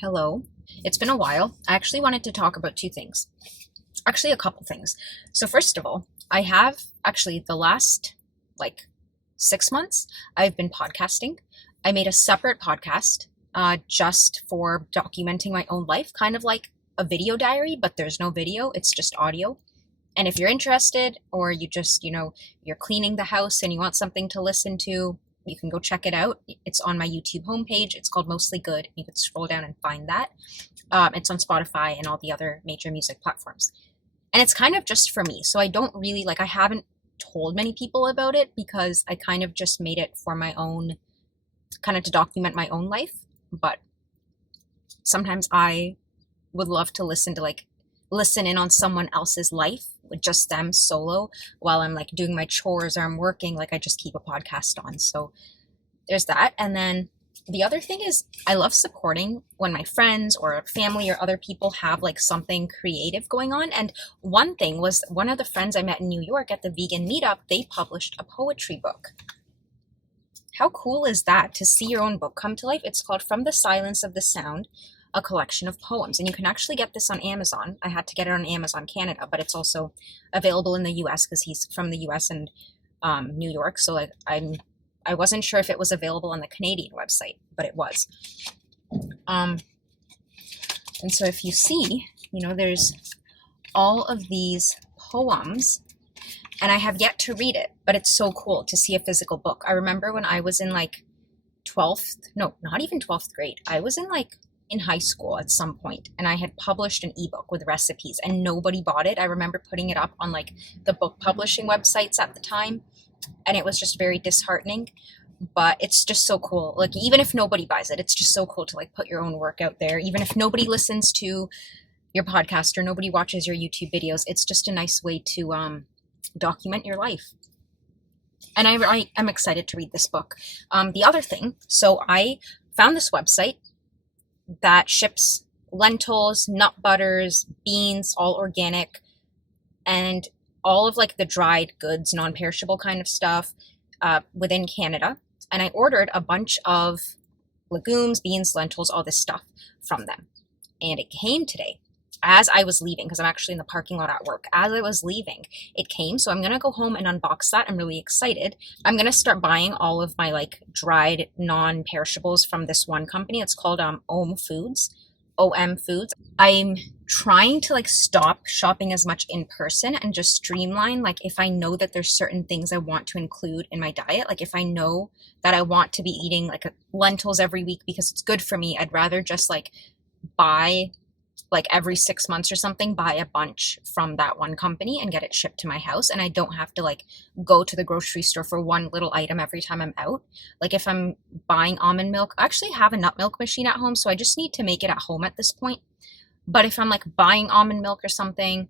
Hello. It's been a while. I actually wanted to talk about two things. Actually, a couple things. So, first of all, I have actually the last like 6 months, I've been podcasting. I made a separate podcast just for documenting my own life, kind of like a video diary, but there's no video, it's just audio. And if you're interested, or you just, you're cleaning the house and you want something to listen to, you can go check it out. It's on my YouTube homepage. It's called Mostly Good. You can scroll down and find that. It's on Spotify and all the other major music platforms. And it's kind of just for me. So I don't really I haven't told many people about it because I kind of just made it for my own, kind of to document my own life. But sometimes I would love to listen in on someone else's life with just them solo while I'm doing my chores or I'm working. I just keep a podcast on. So there's that. And then the other thing is I love supporting when my friends or family or other people have something creative going on. And one thing was, one of the friends I met in New York at the vegan meetup, they published a poetry book. How cool is that to see your own book come to life? It's called From the Silence of the Sound, a collection of poems. And you can actually get this on Amazon. I had to get it on Amazon Canada, but it's also available in the US because he's from the US and New York. So I wasn't sure if it was available on the Canadian website, but it was. And so if you see, there's all of these poems, and I have yet to read it, but it's so cool to see a physical book. I remember when I was in 12th, no, not even 12th grade. I was in high school at some point, and I had published an ebook with recipes and nobody bought it. I remember putting it up on the book publishing websites at the time, and it was just very disheartening. But it's just so cool. Even if nobody buys it, it's just so cool to put your own work out there. Even if nobody listens to your podcast or nobody watches your YouTube videos, it's just a nice way to document your life. And I'm excited to read this book. The other thing, so I found this website that ships lentils, nut butters, beans, all organic, and all of the dried goods, non-perishable kind of stuff within Canada. And I ordered a bunch of legumes, beans, lentils, all this stuff from them. And it came today as I was leaving, because I'm actually in the parking lot at work. As I was leaving, it came. So I'm going to go home and unbox that. I'm really excited. I'm going to start buying all of my dried non-perishables from this one company. It's called OM Foods. OM Foods. I'm trying to stop shopping as much in person and just streamline. If I know that there's certain things I want to include in my diet, if I know that I want to be eating lentils every week because it's good for me, I'd rather just buy every 6 months or something, buy a bunch from that one company and get it shipped to my house. And I don't have to go to the grocery store for one little item every time I'm out. If I'm buying almond milk, I actually have a nut milk machine at home, so I just need to make it at home at this point. But if I'm buying almond milk or something,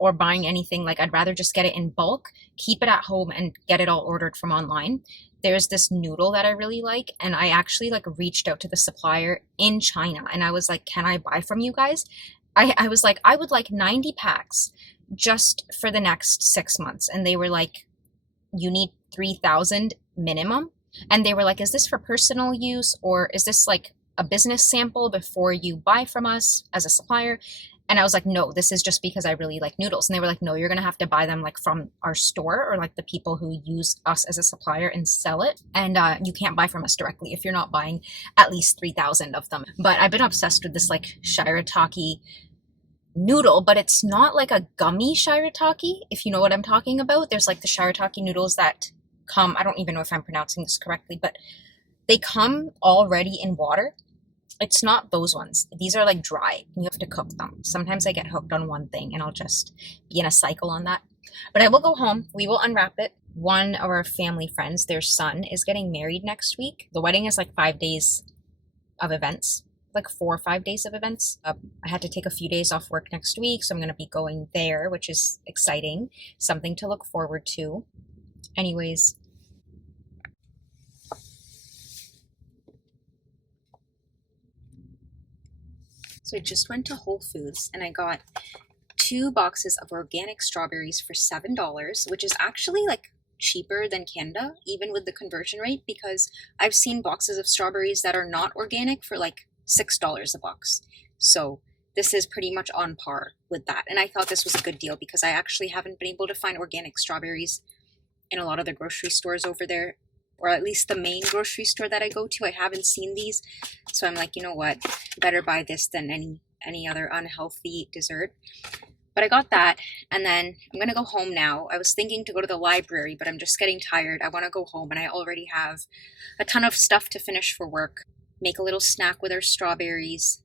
or buying anything, I'd rather just get it in bulk, keep it at home, and get it all ordered from online. There's this noodle that I really like, and I actually reached out to the supplier in China, and I was can I buy from you guys? I was I would 90 packs just for the next 6 months. And they were you need 3,000 minimum. And they were is this for personal use, or is this a business sample before you buy from us as a supplier? And I was no, this is just because I really like noodles. And they were no, you're going to have to buy them from our store, or the people who use us as a supplier and sell it. And you can't buy from us directly if you're not buying at least 3,000 of them. But I've been obsessed with this shirataki noodle, but it's not a gummy shirataki, if you know what I'm talking about. There's the shirataki noodles that come, I don't even know if I'm pronouncing this correctly, but they come already in water. It's not those ones. These are dry. You have to cook them. Sometimes I get hooked on one thing and I'll just be in a cycle on that. But I will go home. We will unwrap it. One of our family friends, their son, is getting married next week. The wedding is 5 days of events, 4 or 5 days of events. I had to take a few days off work next week, so I'm going to be going there, which is exciting. Something to look forward to. Anyways. So I just went to Whole Foods and I got 2 boxes of organic strawberries for $7, which is actually cheaper than Canada, even with the conversion rate, because I've seen boxes of strawberries that are not organic for $6 a box. So this is pretty much on par with that. And I thought this was a good deal because I actually haven't been able to find organic strawberries in a lot of the grocery stores over there, or at least the main grocery store that I go to. I haven't seen these. So I'm like, you know what? Better buy this than any other unhealthy dessert. But I got that, and then I'm going to go home now. I was thinking to go to the library, but I'm just getting tired. I want to go home, and I already have a ton of stuff to finish for work. Make a little snack with our strawberries.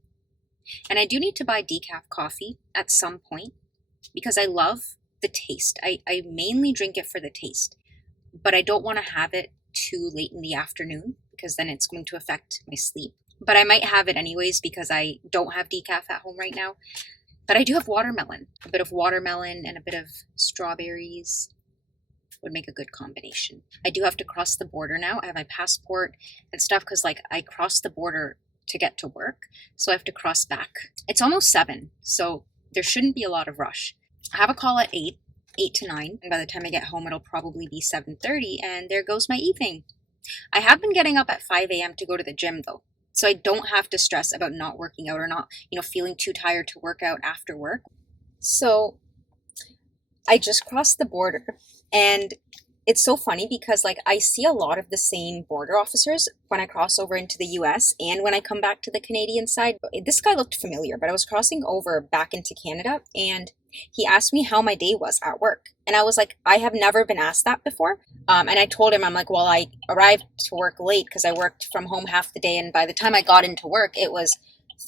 And I do need to buy decaf coffee at some point because I love the taste. I mainly drink it for the taste, but I don't want to have it too late in the afternoon because then it's going to affect my sleep. But I might have it anyways because I don't have decaf at home right now. But I do have watermelon. A bit of watermelon and a bit of strawberries would make a good combination. I do have to cross the border now. I have my passport and stuff because like I crossed the border to get to work. So I have to cross back. It's almost 7, so there shouldn't be a lot of rush. I have a call at 8 to 9. And by the time I get home, it'll probably be 7:30. And there goes my evening. I have been getting up at 5 a.m. to go to the gym though. So I don't have to stress about not working out or not, feeling too tired to work out after work. So I just crossed the border, and it's so funny because like I see a lot of the same border officers when I cross over into the US and when I come back to the Canadian side. This guy looked familiar, but I was crossing over back into Canada and he asked me how my day was at work. And I was like, I have never been asked that before. And I told him, I'm like, well, I arrived to work late because I worked from home half the day. And by the time I got into work, it was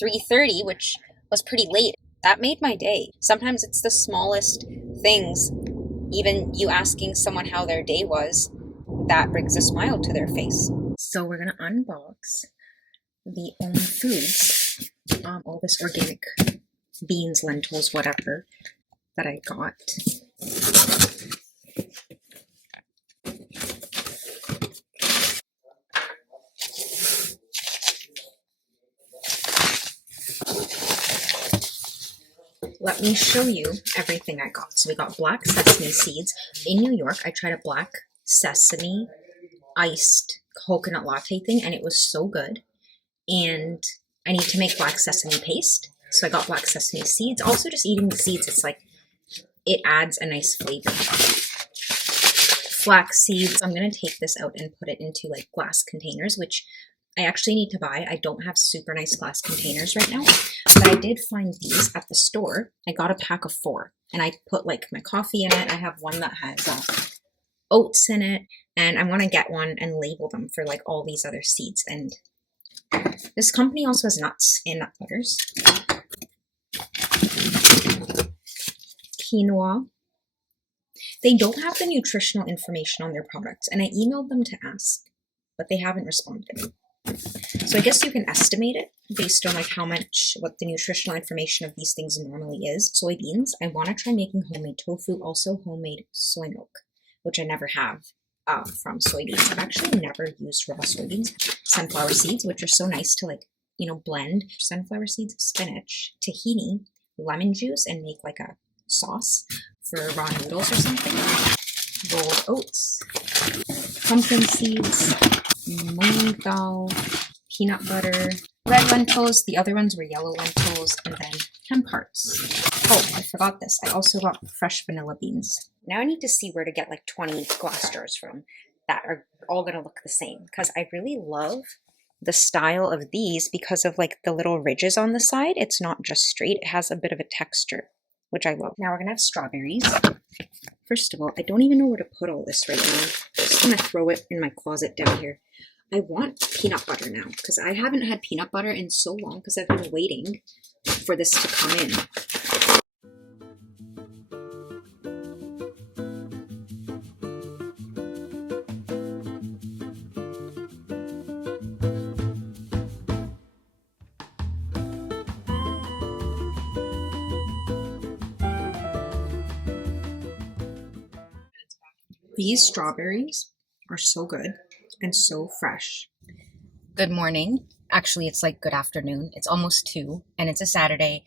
3:30, which was pretty late. That made my day. Sometimes it's the smallest things, even you asking someone how their day was, that brings a smile to their face. So we're going to unbox the Own Foods, all this organic beans, lentils, whatever that I got. Let me show you everything I got. So we got black sesame seeds. In New York, I tried a black sesame iced coconut latte thing, and it was so good. And I need to make black sesame paste. So I got black sesame seeds. Also, just eating the seeds, it's like, it adds a nice flavor. Flax seeds. I'm going to take this out and put it into like glass containers, which I actually need to buy. I don't have super nice glass containers right now, but I did find these at the store. I got a pack of 4 and I put like my coffee in it. I have one that has oats in it, and I want to get one and label them for like all these other seeds. And this company also has nuts and nut butters. Quinoa. They don't have the nutritional information on their products, and I emailed them to ask, but they haven't responded. So I guess you can estimate it based on like what the nutritional information of these things normally is. Soybeans. I want to try making homemade tofu, also homemade soy milk, which I never have from soybeans. I've actually never used raw soybeans. Sunflower seeds, which are so nice to like, blend. Sunflower seeds, spinach, tahini, lemon juice, and make like a sauce for raw noodles or something. Rolled oats, pumpkin seeds, moong dal, peanut butter, red lentils. The other ones were yellow lentils, and then hemp hearts. Oh, I forgot this. I also got fresh vanilla beans. Now I need to see where to get like 20 glass jars from that are all going to look the same, because I really love the style of these because of like the little ridges on the side. It's not just straight. It has a bit of a texture, which I love. Now we're going to have strawberries. First of all, I don't even know where to put all this right now. I'm just going to throw it in my closet down here. I want peanut butter now because I haven't had peanut butter in so long because I've been waiting for this to come in. These strawberries are so good and so fresh. Good morning. Actually, it's like good afternoon. It's almost 2 and it's a Saturday.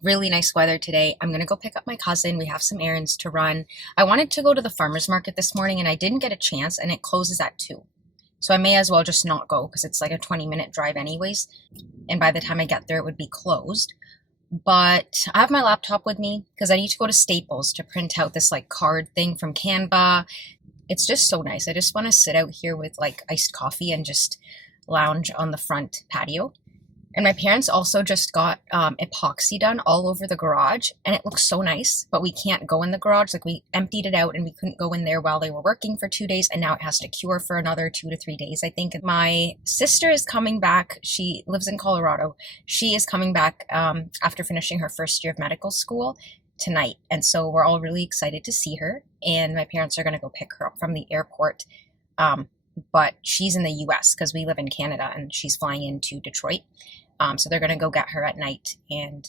Really nice weather today. I'm going to go pick up my cousin. We have some errands to run. I wanted to go to the farmer's market this morning and I didn't get a chance, and it closes at 2. So I may as well just not go because it's like a 20-minute drive anyways. And by the time I get there, it would be closed. But I have my laptop with me because I need to go to Staples to print out this like card thing from Canva. It's just so nice. I just want to sit out here with like iced coffee and just lounge on the front patio. And my parents also just got epoxy done all over the garage, and it looks so nice, but we can't go in the garage. Like, we emptied it out and we couldn't go in there while they were working for 2 days, and now it has to cure for another 2 to 3 days, I think. My sister is coming back. She lives in Colorado. She is coming back after finishing her first year of medical school tonight, and so we're all really excited to see her, and my parents are going to go pick her up from the airport. But she's in the US because we live in Canada, and she's flying into Detroit. So they're going to go get her at night, and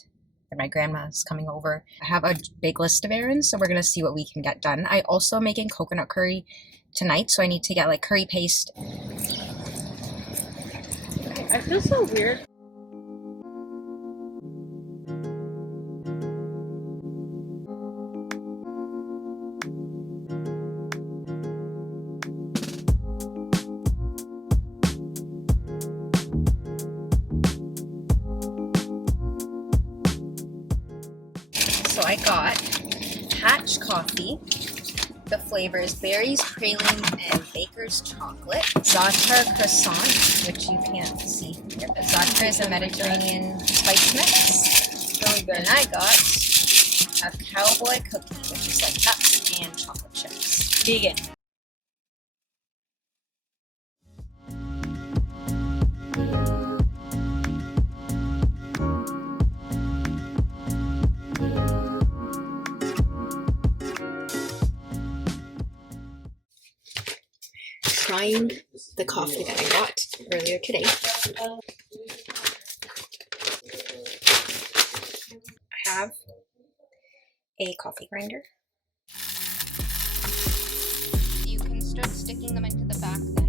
my grandma's coming over. I have a big list of errands, so we're going to see what we can get done. I also am making coconut curry tonight, so I need to get like curry paste. I feel so weird. So I got Hatch coffee. The flavors berries, praline, and baker's chocolate. Za'atar croissant, which you can't see here, but za'atar is a Mediterranean spice mix. And I got a cowboy cookie, which is like nuts and chocolate chips. Vegan. Trying the coffee that I got earlier today. I have a coffee grinder. You can start sticking them into the back then.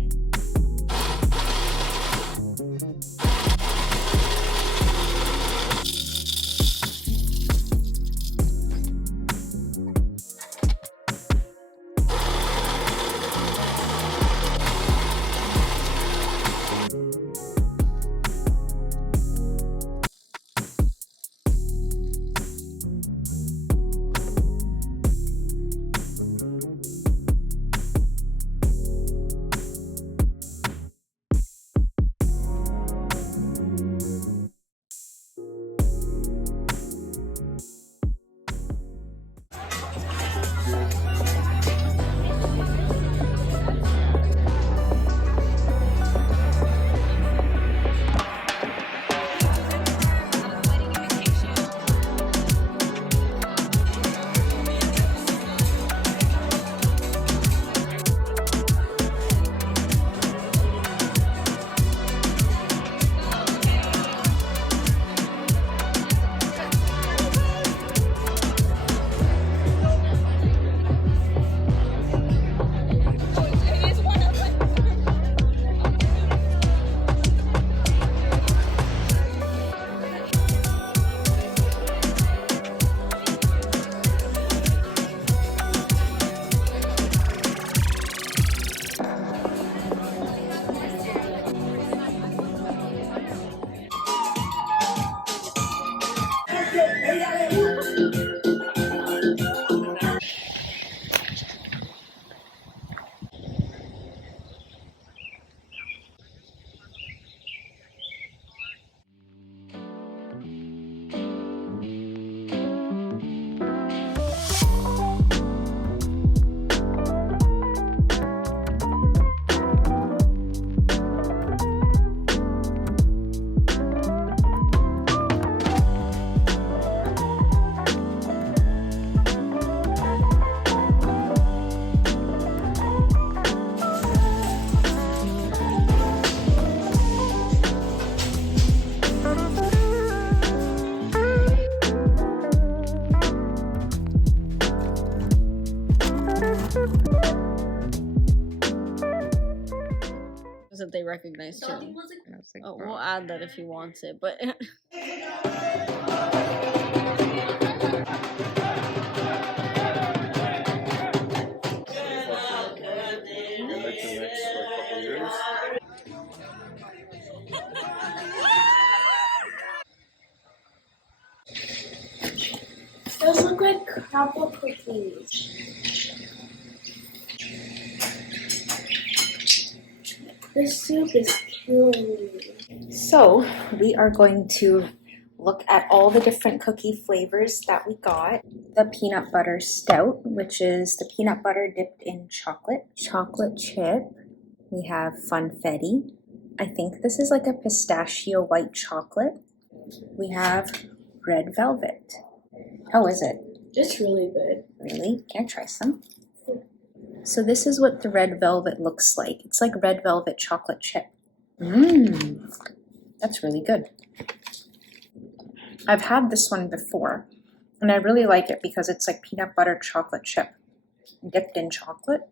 That they recognize too. And I was like, oh, we'll add that if he wants it, but In like the next like couple years. Apple cookies. This soup is killing me. So, we are going to look at all the different cookie flavors that we got. The peanut butter stout, which is the peanut butter dipped in chocolate. Chocolate chip. We have funfetti. I think this is like a pistachio white chocolate. We have red velvet. How is it? It's really good. Really? Can I try some? So this is what the red velvet looks like. It's like red velvet chocolate chip. Mmm. That's really good. I've had this one before, and I really like it because it's like peanut butter chocolate chip dipped in chocolate.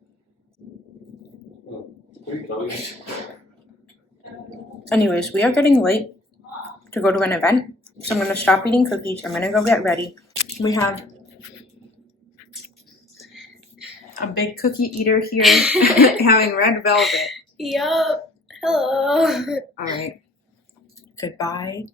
Anyways, we are getting late to go to an event, so I'm going to stop eating cookies. I'm going to go get ready. We have a big cookie eater here having red velvet. Yup. Hello. All right. Goodbye.